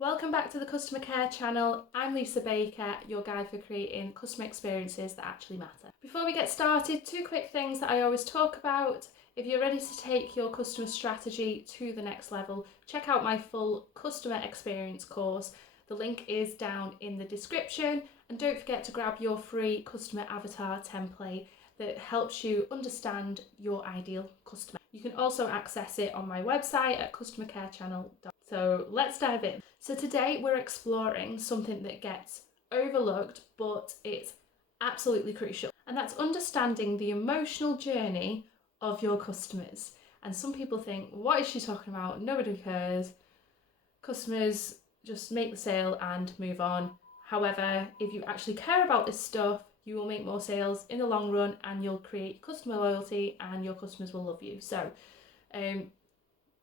Welcome back to the Customer Care channel. I'm Lisa Baker, your guide for creating customer experiences that actually matter. Before we get started, two quick things that I always talk about. If you're ready to take your customer strategy to the next level, check out my full customer experience course. The link is down in the description, and don't forget to grab your free customer avatar template that helps you understand your ideal customer. You can also access it on my website at customercarechannel.com. So let's dive in. So today we're exploring something that gets overlooked, but it's absolutely crucial, and that's understanding the emotional journey of your customers. And some people think, what is she talking about? Nobody cares. Customers just make the sale and move on. However, if you actually care about this stuff, you will make more sales in the long run, and you'll create customer loyalty, and your customers will love you. So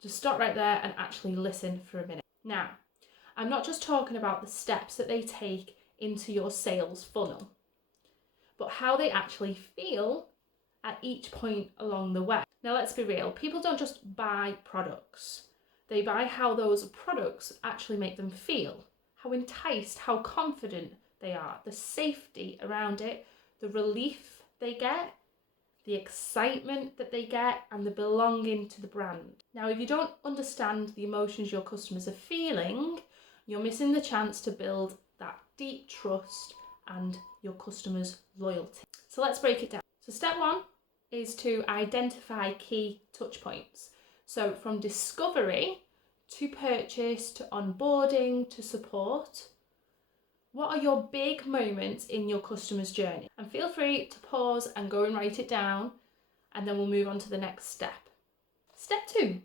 just stop right there and actually listen for a minute. Now, I'm not just talking about the steps that they take into your sales funnel, but how they actually feel at each point along the way. Now, let's be real. People don't just buy products. They buy how those products actually make them feel, how enticed, how confident they are, the safety around it, the relief they get, the excitement that they get, and the belonging to the brand. Now, if you don't understand the emotions your customers are feeling, you're missing the chance to build that deep trust and your customers' loyalty. So let's break it down. So step one is to identify key touch points. So from discovery to purchase to onboarding to support, what are your big moments in your customer's journey? And feel free to pause and go and write it down, and then we'll move on to the next step. Step two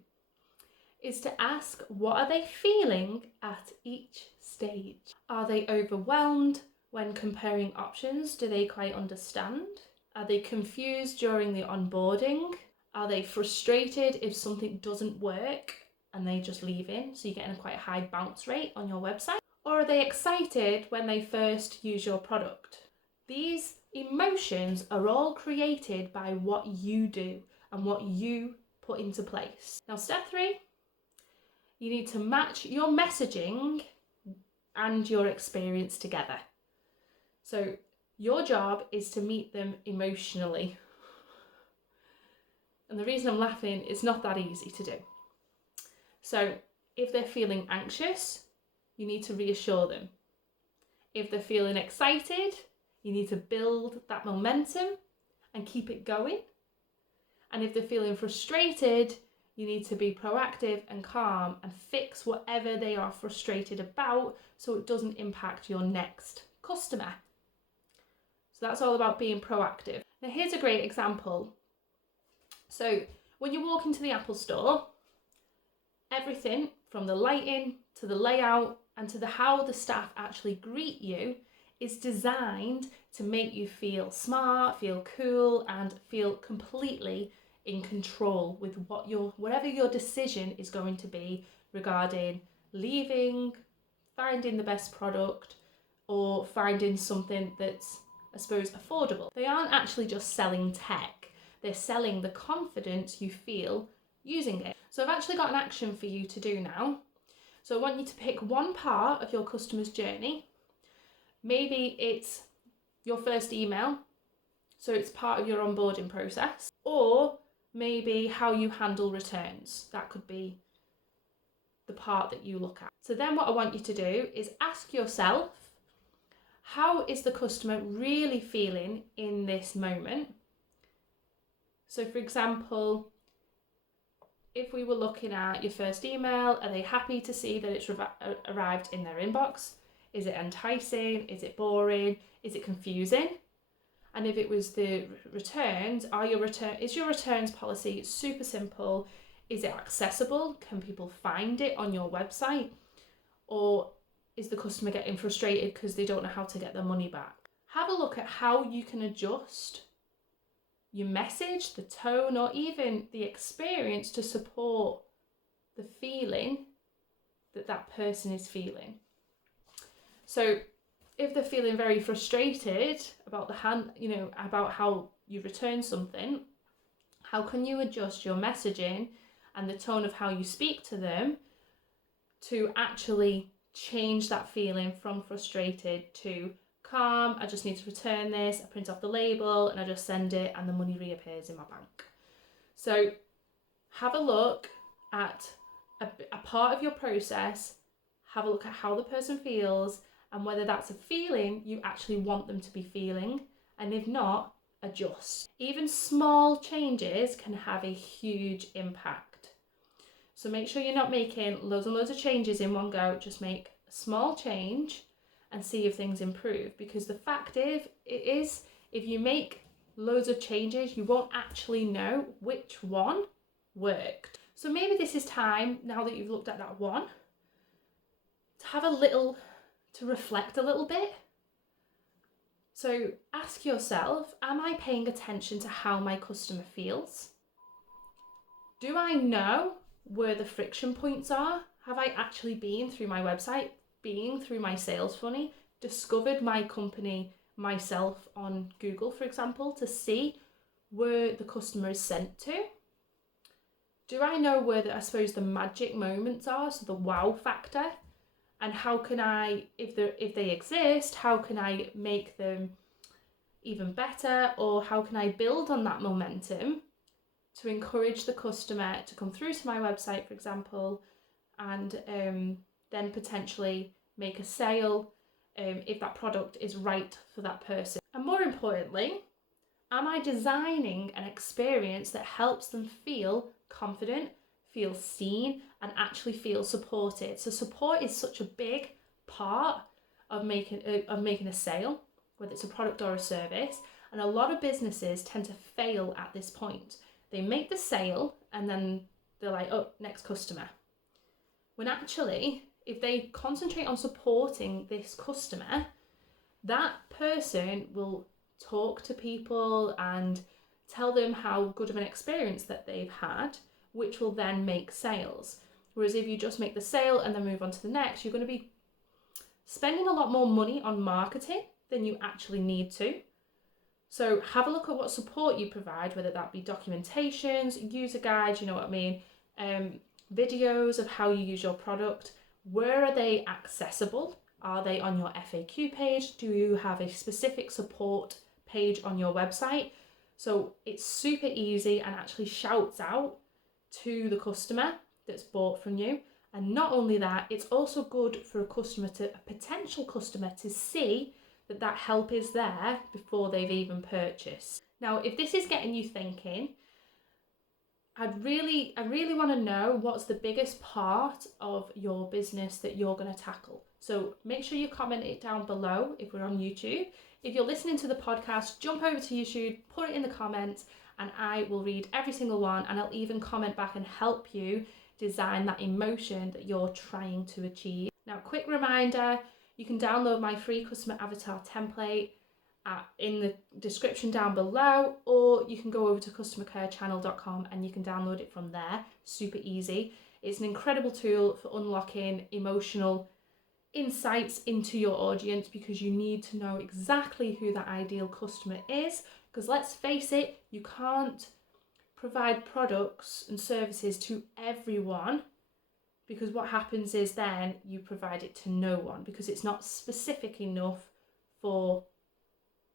is to ask, what are they feeling at each stage? Are they overwhelmed when comparing options? Do they quite understand? Are they confused during the onboarding? Are they frustrated if something doesn't work and they just leave in, so you're getting a quite high bounce rate on your website? Or are they excited when they first use your product? These emotions are all created by what you do and what you put into place. Now, step three, you need to match your messaging and your experience together. So your job is to meet them emotionally. And the reason I'm laughing, it's not that easy to do. So if they're feeling anxious, you need to reassure them. If they're feeling excited, you need to build that momentum and keep it going. And if they're feeling frustrated, you need to be proactive and calm and fix whatever they are frustrated about so it doesn't impact your next customer. So that's all about being proactive. Now, here's a great example. So when you walk into the Apple Store, everything from the lighting to the layout and to how the staff actually greet you is designed to make you feel smart, feel cool, and feel completely in control with whatever your decision is going to be regarding leaving, finding the best product, or finding something that's, I suppose, affordable. They aren't actually just selling tech, they're selling the confidence you feel using it. So I've actually got an action for you to do now. So I want you to pick one part of your customer's journey. Maybe it's your first email, so it's part of your onboarding process, or maybe how you handle returns. That could be the part that you look at. So then what I want you to do is ask yourself, how is the customer really feeling in this moment? So for example, if we were looking at your first email, are they happy to see that it's arrived in their inbox? Is it enticing? Is it boring? Is it confusing? And if it was the returns, is your returns policy super simple? Is it accessible? Can people find it on your website? Or is the customer getting frustrated because they don't know how to get their money back? Have a look at how you can adjust your message, the tone, or even the experience to support the feeling that that person is feeling. So if they're feeling very frustrated about about how you return something, how can you adjust your messaging and the tone of how you speak to them to actually change that feeling from frustrated to calm. I just need to return this, I print off the label and I just send it and the money reappears in my bank. So have a look at a part of your process, have a look at how the person feels and whether that's a feeling you actually want them to be feeling, and if not, adjust. Even small changes can have a huge impact. So make sure you're not making loads and loads of changes in one go, just make a small change and see if things improve, because the fact is, if you make loads of changes, you won't actually know which one worked. So maybe this is time, now that you've looked at that one, to reflect a little bit. So ask yourself, am I paying attention to how my customer feels? Do I know where the friction points are? Have I actually been through my website, been through my sales funnel, discovered my company myself on Google, for example, to see where the customer is sent to? Do I know where the magic moments are, so the wow factor? And how can I, if they exist, how can I make them even better, or how can I build on that momentum to encourage the customer to come through to my website, for example, and then potentially make a sale if that product is right for that person. And more importantly, am I designing an experience that helps them feel confident, feel seen, and actually feel supported? So support is such a big part of making a sale, whether it's a product or a service. And a lot of businesses tend to fail at this point. They make the sale and then they're like, oh, next customer. When actually, if they concentrate on supporting this customer, that person will talk to people and tell them how good of an experience that they've had, which will then make sales. Whereas if you just make the sale and then move on to the next, you're going to be spending a lot more money on marketing than you actually need to. So have a look at what support you provide, whether that be documentations, user guides, you know what I mean, videos of how you use your product. Where are they accessible? Are they on your FAQ page? Do you have a specific support page on your website? So it's super easy and actually shouts out to the customer that's bought from you. And not only that, it's also good for a potential customer to see that help is there before they've even purchased. Now, if this is getting you thinking, I really want to know what's the biggest part of your business that you're going to tackle. So make sure you comment it down below if we're on YouTube. If you're listening to the podcast, jump over to YouTube, put it in the comments, and I will read every single one, and I'll even comment back and help you design that emotion that you're trying to achieve. Now, quick reminder, you can download my free customer avatar template in the description down below, or you can go over to customercarechannel.com and you can download it from there. Super easy. It's an incredible tool for unlocking emotional insights into your audience, because you need to know exactly who that ideal customer is. Because let's face it, you can't provide products and services to everyone, because what happens is then you provide it to no one, because it's not specific enough for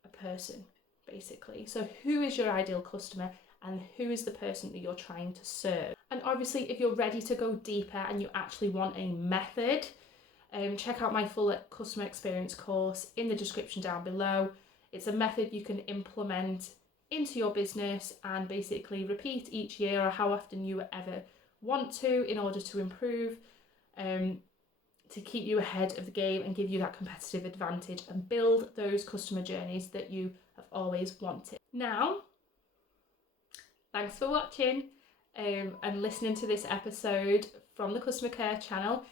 a person, basically. So who is your ideal customer and who is the person that you're trying to serve? And obviously, if you're ready to go deeper and you actually want a method, check out my full customer experience course in the description down below. It's a method you can implement into your business and basically repeat each year or how often you ever want to, in order to improve, to keep you ahead of the game and give you that competitive advantage and build those customer journeys that you have always wanted. Now, thanks for watching and listening to this episode from the Customer Care channel.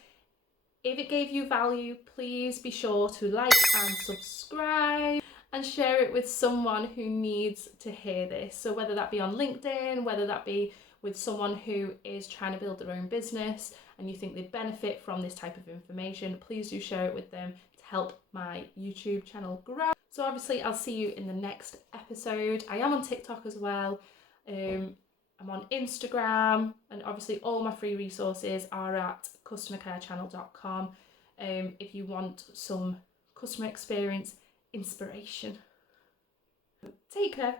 If it gave you value, please be sure to like and subscribe and share it with someone who needs to hear this. So whether that be on LinkedIn, whether that be with someone who is trying to build their own business and you think they benefit from this type of information, please do share it with them to help my YouTube channel grow. So obviously I'll see you in the next episode. I am on TikTok as well. I'm on Instagram, and obviously all my free resources are at customercarechannel.com. if you want some customer experience inspiration. Take care.